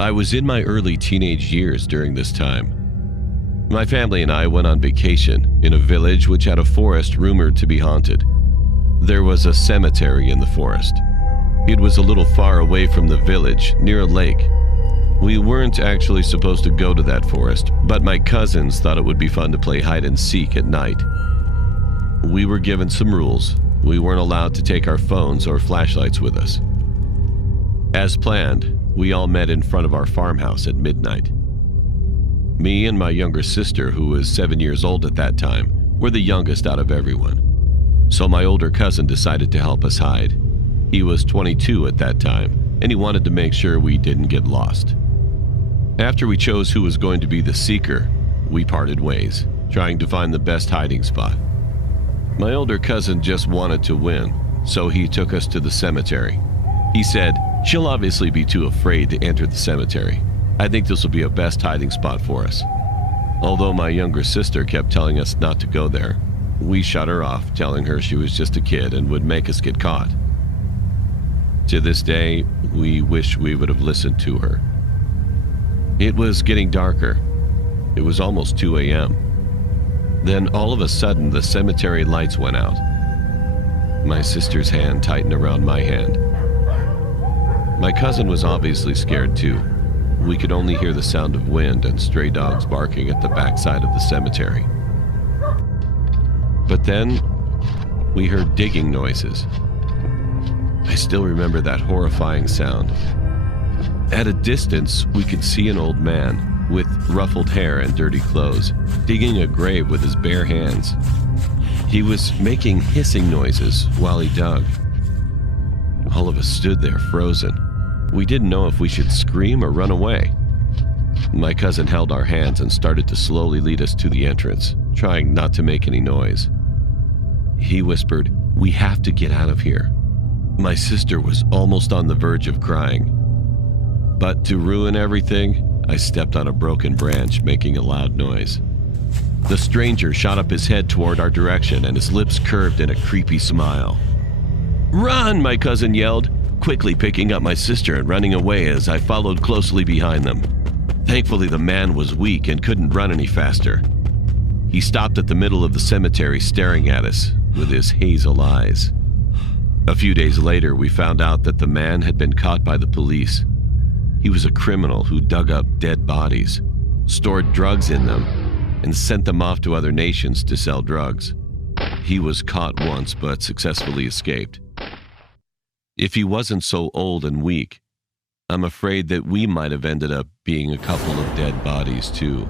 I was in my early teenage years during this time. My family and I went on vacation in a village which had a forest rumored to be haunted. There was a cemetery in the forest. It was a little far away from the village, near a lake. We weren't actually supposed to go to that forest, but my cousins thought it would be fun to play hide and seek at night. We were given some rules. We weren't allowed to take our phones or flashlights with us. As planned, we all met in front of our farmhouse at midnight. Me and my younger sister, who was 7 years old at that time, were the youngest out of everyone. So my older cousin decided to help us hide. He was 22 at that time, and he wanted to make sure we didn't get lost. After we chose who was going to be the seeker, we parted ways, trying to find the best hiding spot. My older cousin just wanted to win, so he took us to the cemetery. He said, "She'll obviously be too afraid to enter the cemetery. I think this will be a best hiding spot for us." Although my younger sister kept telling us not to go there, we shut her off, telling her she was just a kid and would make us get caught. To this day, we wish we would have listened to her. It was getting darker. It was almost 2 a.m. Then all of a sudden, the cemetery lights went out. My sister's hand tightened around my hand. My cousin was obviously scared too. We could only hear the sound of wind and stray dogs barking at the backside of the cemetery. But then, we heard digging noises. I still remember that horrifying sound. At a distance, we could see an old man with ruffled hair and dirty clothes, digging a grave with his bare hands. He was making hissing noises while he dug. All of us stood there frozen. We didn't know if we should scream or run away. My cousin held our hands and started to slowly lead us to the entrance, trying not to make any noise. He whispered, "We have to get out of here." My sister was almost on the verge of crying. But to ruin everything, I stepped on a broken branch, making a loud noise. The stranger shot up his head toward our direction, and his lips curved in a creepy smile. "Run!" my cousin yelled, quickly picking up my sister and running away as I followed closely behind them. Thankfully, the man was weak and couldn't run any faster. He stopped at the middle of the cemetery staring at us with his hazel eyes. A few days later, we found out that the man had been caught by the police. He was a criminal who dug up dead bodies, stored drugs in them, and sent them off to other nations to sell drugs. He was caught once but successfully escaped. If he wasn't so old and weak, I'm afraid that we might have ended up being a couple of dead bodies too.